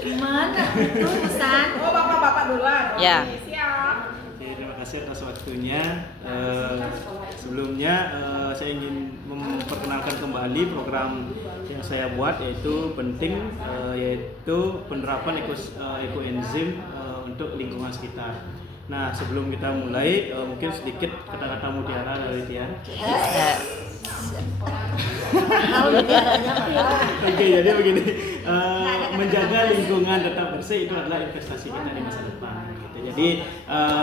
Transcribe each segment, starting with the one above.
Gimana itu pesan? Oh, bapak-bapak duluan. Ya. Siap. Oke, terima kasih atas waktunya. Sebelumnya saya ingin memperkenalkan kembali program yang saya buat, yaitu penting, yaitu penerapan ekoenzim untuk lingkungan sekitar. Nah, sebelum kita mulai, mungkin sedikit kata-kata mutiara dari Tian. Oke, jadi begini, menjaga lingkungan tetap bersih itu adalah investasi kita di masa depan. Gitu. Jadi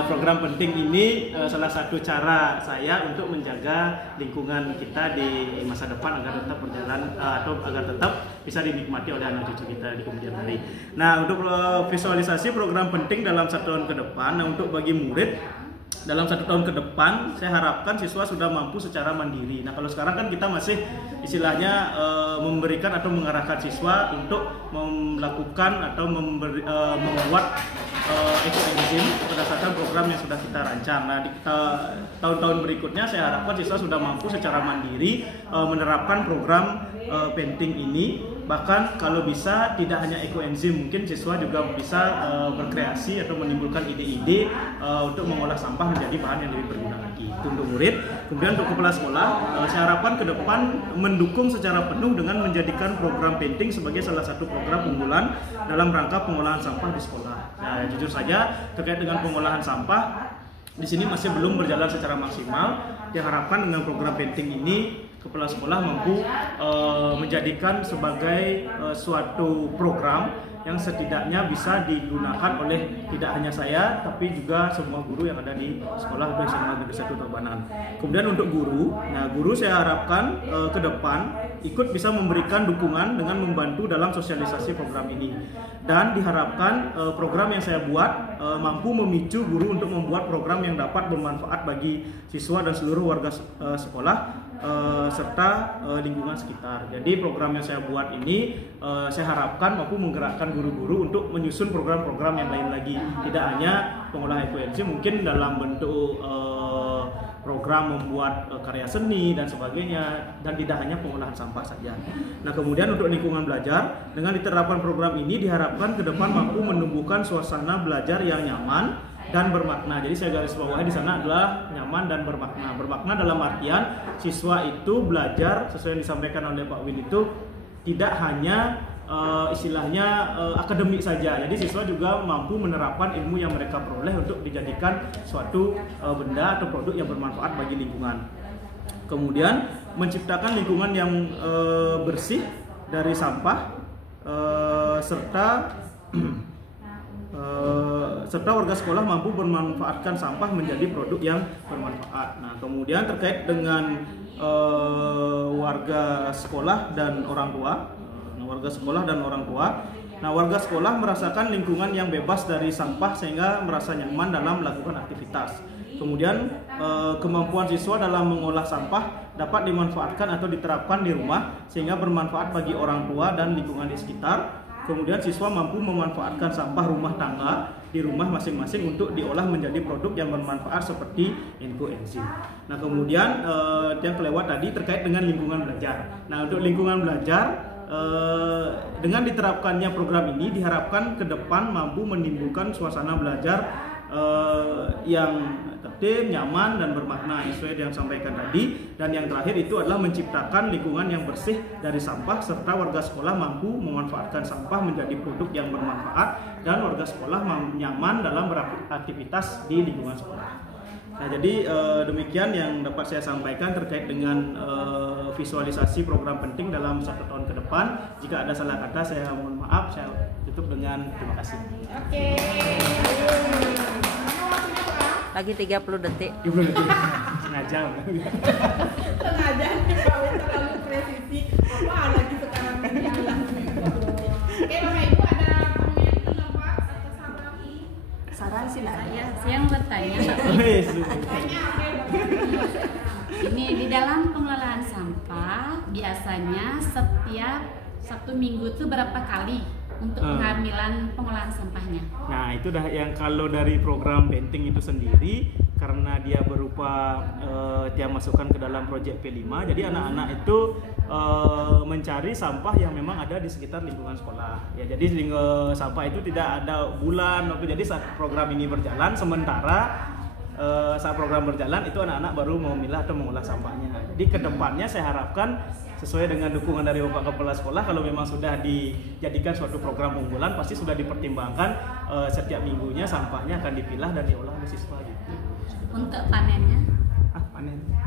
program penting ini salah satu cara saya untuk menjaga lingkungan kita di masa depan agar tetap berjalan atau agar tetap bisa dinikmati oleh anak cucu kita di kemudian hari. Nah, untuk visualisasi program penting dalam 1 tahun ke depan, nah untuk bagi murid dalam 1 tahun ke depan, saya harapkan siswa sudah mampu secara mandiri. Nah, kalau sekarang kan kita masih istilahnya memberikan atau mengarahkan siswa untuk melakukan atau membuat ekoenzim berdasarkan program yang sudah kita rancang. Nah, di tahun-tahun berikutnya saya harapkan siswa sudah mampu secara mandiri menerapkan program penting ini. Bahkan kalau bisa tidak hanya ekoenzim, mungkin siswa juga bisa berkreasi atau menimbulkan ide-ide untuk mengolah sampah menjadi bahan yang lebih berguna lagi. Itu untuk murid. Kemudian untuk kepala sekolah, saya harapkan ke depan mendukung secara penuh dengan menjadikan program penting sebagai salah satu program unggulan dalam rangka pengolahan sampah di sekolah. Nah, jujur saja terkait dengan pengolahan sampah di sini masih belum berjalan secara maksimal. Diharapkan dengan program penting ini kepala sekolah mampu menjadikan sebagai suatu program yang setidaknya bisa digunakan oleh tidak hanya saya tapi juga semua guru yang ada di sekolah SMA Negeri 1 Tabanan. Kemudian untuk guru, nah guru saya harapkan ke depan ikut bisa memberikan dukungan dengan membantu dalam sosialisasi program ini. Dan diharapkan program yang saya buat mampu memicu guru untuk membuat program yang dapat bermanfaat bagi siswa dan seluruh warga sekolah serta lingkungan sekitar. Jadi program yang saya buat ini saya harapkan mampu menggerakkan guru-guru untuk menyusun program-program yang lain lagi. Tidak hanya pengolahan ekoenzim, mungkin dalam bentuk program membuat karya seni dan sebagainya, dan tidak hanya pengolahan sampah saja. Nah, kemudian untuk lingkungan belajar, dengan diterapkan program ini diharapkan ke depan mampu menumbuhkan suasana belajar yang nyaman dan bermakna. Jadi saya garis bawahi di sana adalah nyaman dan bermakna. Bermakna dalam artian siswa itu belajar sesuai yang disampaikan oleh Pak Win itu tidak hanya istilahnya akademik saja. Jadi siswa juga mampu menerapkan ilmu yang mereka peroleh untuk dijadikan suatu benda atau produk yang bermanfaat bagi lingkungan. Kemudian menciptakan lingkungan yang bersih dari sampah serta warga sekolah mampu bermanfaatkan sampah menjadi produk yang bermanfaat. Nah, kemudian terkait dengan warga sekolah dan orang tua. Nah, warga sekolah merasakan lingkungan yang bebas dari sampah sehingga merasa nyaman dalam melakukan aktivitas. Kemudian kemampuan siswa dalam mengolah sampah dapat dimanfaatkan atau diterapkan di rumah sehingga bermanfaat bagi orang tua dan lingkungan di sekitar. Kemudian siswa mampu memanfaatkan sampah rumah tangga di rumah masing-masing untuk diolah menjadi produk yang bermanfaat seperti ekoenzim. Nah, kemudian yang kelewat tadi terkait dengan lingkungan belajar. Nah, untuk lingkungan belajar dengan diterapkannya program ini diharapkan ke depan mampu menimbulkan suasana belajar yang tertib, nyaman dan bermakna sesuai yang disampaikan tadi. Dan yang terakhir itu adalah menciptakan lingkungan yang bersih dari sampah serta warga sekolah mampu memanfaatkan sampah menjadi produk yang bermanfaat dan warga sekolah nyaman dalam beraktivitas di lingkungan sekolah. Nah, jadi demikian yang dapat saya sampaikan terkait dengan visualisasi program penting dalam 1 tahun ke depan. Jika ada salah kata saya mohon maaf. Saya tutup dengan terima kasih. Oke. Lagi 30 detik. 30 detik. Sengaja. Sengaja terlalu presisi. Apa lagi sekarang jalan. Oke, Bapak Ibu ada komentar Pak atau Saran sih lah. Saya mau bertanya, ini di dalam pengelolaan sampah biasanya setiap Sabtu Minggu itu berapa kali untuk pengambilan pengolahan sampahnya? Nah, itu dah yang kalau dari program penting itu sendiri karena dia berupa dia masukkan ke dalam proyek P5. Jadi anak-anak itu mencari sampah yang memang ada di sekitar lingkungan sekolah. Ya, jadi sampah itu tidak ada bulan waktu. Jadi saat program ini berjalan, sementara saat program berjalan itu anak-anak baru mau memilah atau mengolah sampahnya. Jadi kedepannya saya harapkan sesuai dengan dukungan dari Bapak Kepala Sekolah, kalau memang sudah dijadikan suatu program unggulan, pasti sudah dipertimbangkan setiap minggunya sampahnya akan dipilah dan diolah oleh siswa gitu. Untuk panennya?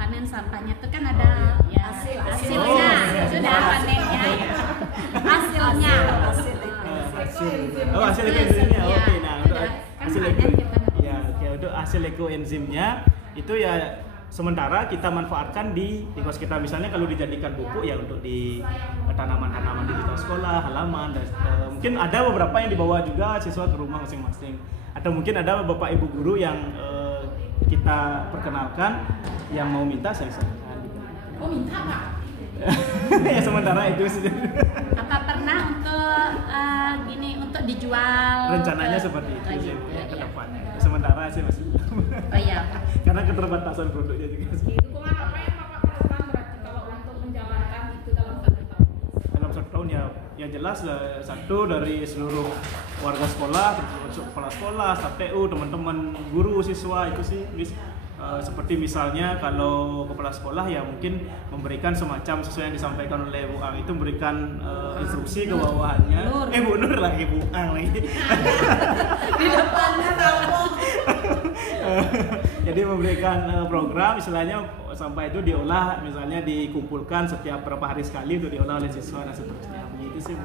Panen sampahnya itu kan ada hasilnya. Sudah panennya ya. Hasilnya. Hasil ekoenzimnya. Ya, Oke, nah untuk hasil untuk hasil ekoenzimnya itu ya sementara kita manfaatkan di lingkungan sekitar. Misalnya kalau dijadikan pupuk ya untuk di tanaman-tanaman di sekitar sekolah, halaman, dan mungkin ada beberapa yang dibawa juga siswa ke rumah masing-masing. Atau mungkin ada bapak ibu guru yang kita perkenalkan yang mau minta saya sarankan. Oh, minta Pak? Ya sementara itu sih. Apa pernah untuk dijual? Rencananya seperti itu sih ke depannya. Sementara sih masih. Oh iya. Karena keterbatasan produknya juga. Dukungan apa yang Bapak perlukan berarti kalau untuk menjalankan itu dalam 1 tahun? Dalam 1 tahun ya jelas satu dari seluruh warga sekolah, termasuk kepala sekolah, staf TU, teman-teman guru, siswa itu sih. Seperti misalnya kalau kepala sekolah ya mungkin memberikan semacam sesuai yang disampaikan oleh Bu Ang itu, memberikan instruksi ke bawahannya. Bu Nur lah, Bu Ang lagi. Di depannya tampung. Jadi memberikan program istilahnya sampah itu diolah, misalnya dikumpulkan setiap berapa hari sekali untuk diolah oleh siswa dan seterusnya. Begitu sih.